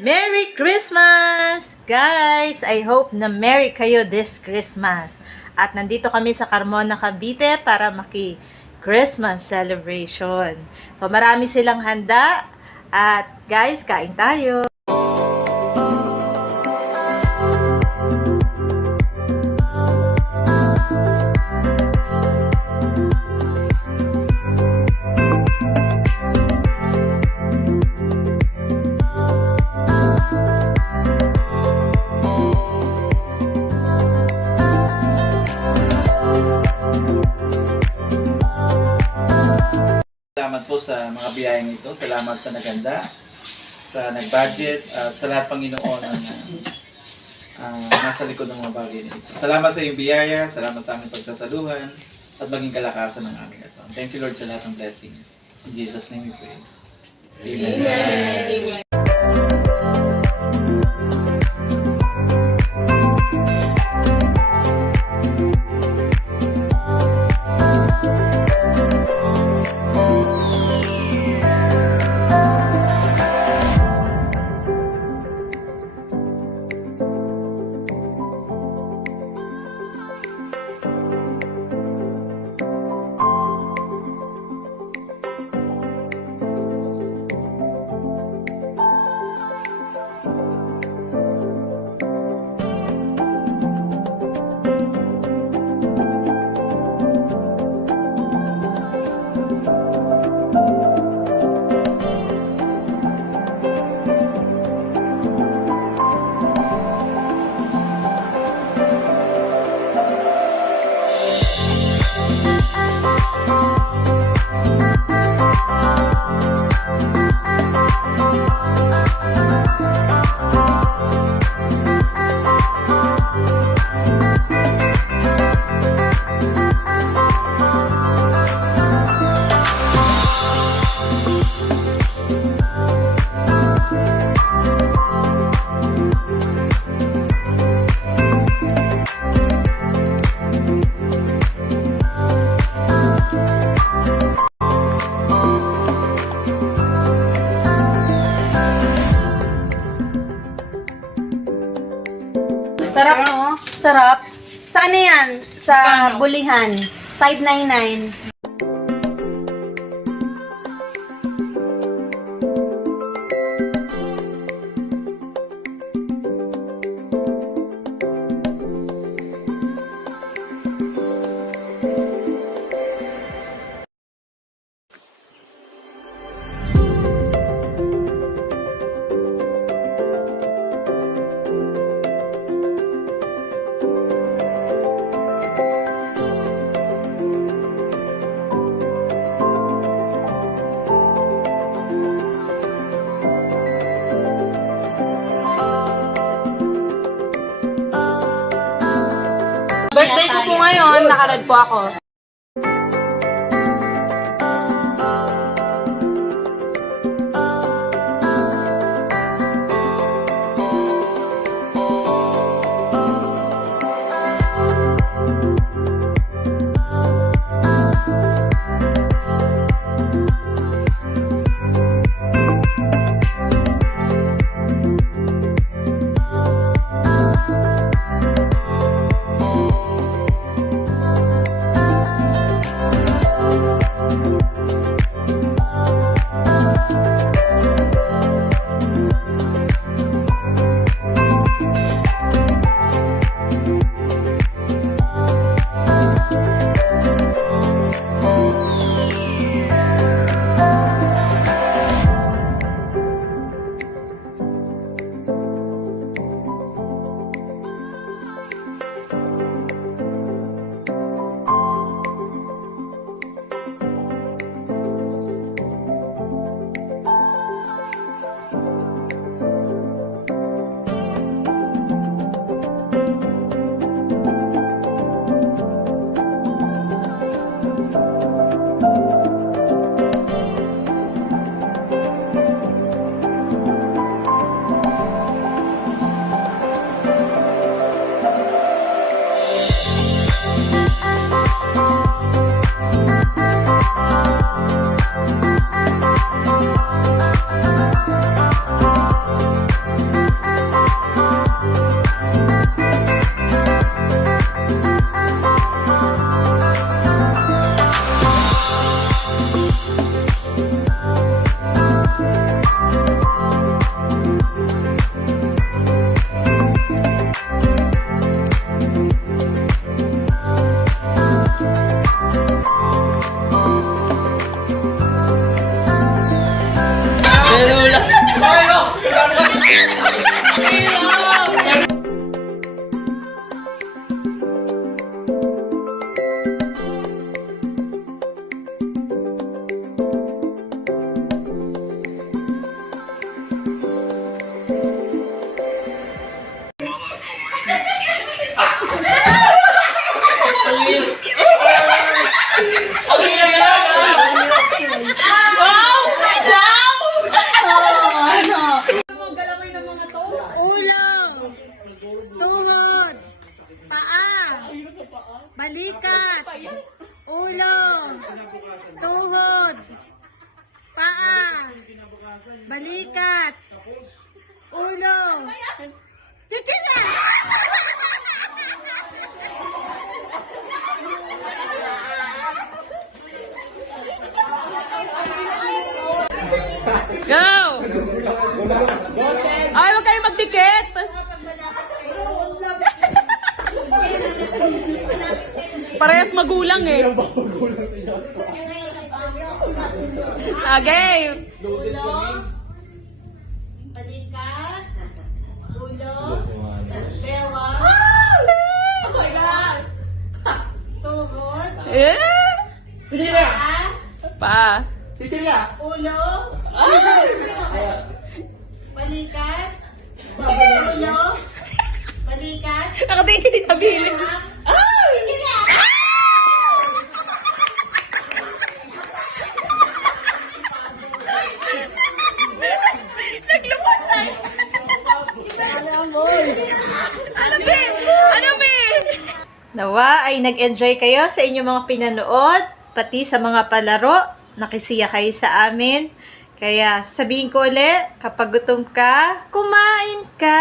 Merry Christmas! Guys, I hope na merry kayo this Christmas. At nandito kami sa Carmona, Cavite para Christmas celebration. So marami silang handa at guys, kain tayo. Salamat po sa mga biyayang ito. Salamat sa naganda, sa nag-budget, at sa lahat Panginoon ang nasa likod ng mga bagay na ito. Salamat sa iyong biyaya, salamat sa aming pagsasaluhan, at maging kalakasan ng aming ito. Thank you Lord sa lahat ng blessing. In Jesus' name we pray. Amen. Amen. Sarap, no? Sarap. Saan na yan? Sa Bulihan. 599. Birthday ko po ngayon, nakarad po ako. Balikat. Ulo. Chichira! Go! Ay, huwag kayo magdikit! Parehas magulang eh. Okay. Ulo, balikat, ulo, bewang, Oh my God! tuhod, Eh? paa, Pa. ulo, balikat, ulo, balikat, Nakatingin sa bilis. bewang, Naglumusay! Ano be? Ano be? Nawa ay nag-enjoy kayo sa inyong mga pinanood, pati sa mga palaro. Nakisiya kayo sa amin. Kaya sabihin ko ulit, kapag gutom ka, kumain ka.